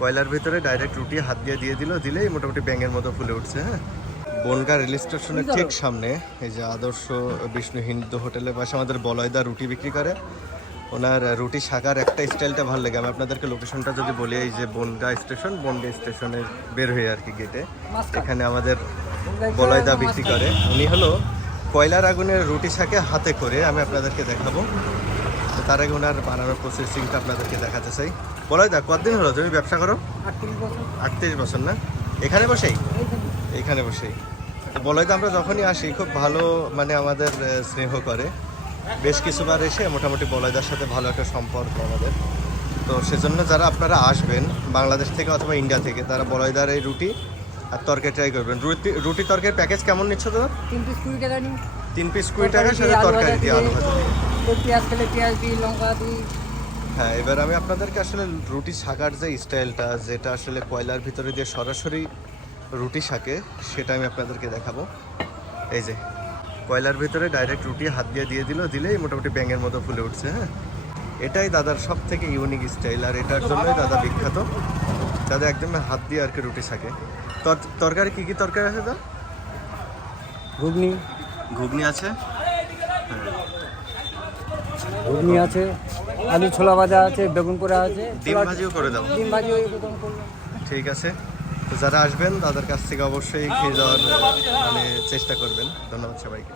কয়লার ভিতরে ডাইরেক্ট রুটি হাত দিয়ে দিয়ে দিল দিলেই মোটামুটি ব্যাঙের মতো ফুলে উঠছে হ্যাঁ? বনগা রেল স্টেশনের ঠিক সামনে এই যে আদর্শ বিষ্ণু হিন্দু হোটেলের পাশে আমাদের বলয়দা রুটি বিক্রি করে। ওনার রুটি শাকার একটা স্টাইলটা ভালো লাগে। আমি আপনাদেরকে লোকেশনটা যদি বলি এই যে বনগা স্টেশন বনগা স্টেশনে বের হয়ে আর কি গেটে এখানে আমাদের বলয়দা বিক্রি করে। উনি হলো কয়লার আগুনের রুটি শাকে হাতে করে আমি আপনাদেরকে দেখাবো। তার আগে ওনার বানানোর প্রসেসিংটা আপনাদেরকে দেখাতে চাই। বলয়দা কতদিন হলো তুমি ব্যবসা করো? আটত্রিশ বছর। না? এখানে বসেই? এইখানে বসেই। তো বলয়দা আমরা যখনই আসি খুব ভালো মানে আমাদের স্নেহ করে। বেশ কিছুবার এসে মোটামুটি বলয়দার সাথে ভালো একটা সম্পর্ক আমাদের। তো সেজন্য যারা আপনারা আসবেন বাংলাদেশ থেকে অথবা ইন্ডিয়া থেকে তারা বলয়দার এই রুটি আর তরকারি ট্রাই করবেন। রুটি রুটি তরকারির প্যাকেজ কেমন নিচ্ছ তো তিন পিস কুড়ি টাকা নিই তিন পিস কুড়ি সাথে তরকারি দিয়ে আলু ভাজা। পেঁয়াজ খেলে পেঁয়াজ দিই লঙ্কা দিই। হ্যাঁ এবার আমি আপনাদেরকে আসলে রুটি শাকার যে স্টাইলটা যেটা আসলে কয়লার ভিতরে দিয়ে সরাসরি রুটি শাকে সেটা আমি আপনাদেরকে দেখাবো। এই যে কয়লার ভিতরে ডাইরেক্ট রুটি হাত দিয়ে দিয়ে দিল দিলেই মোটামুটি ব্যাঙের মতো ফুলে উঠছে হ্যাঁ? এটাই দাদার সব থেকে ইউনিক স্টাইল আর এটার জন্যই দাদা বিখ্যাত। দাদা একদম হাত দিয়ে আর কি রুটি শাকে। তর- তরকারি কী কী তরকারি আছে দাদা? ঘুগনি। ঘুগনি আছে? ঘুগনি আছে আলু ছোলা ভাজা আছে বেগুন পোড়া আছে। ডিম ভাজিও করে দাও ডিম ভাজি ওই রকম করলাম। ঠিক আছে। তো যারা আসবেন তাদের কাছ থেকে অবশ্যই খেয়ে যাওয়ার মানে চেষ্টা করবেন। ধন্যবাদ সবাইকে।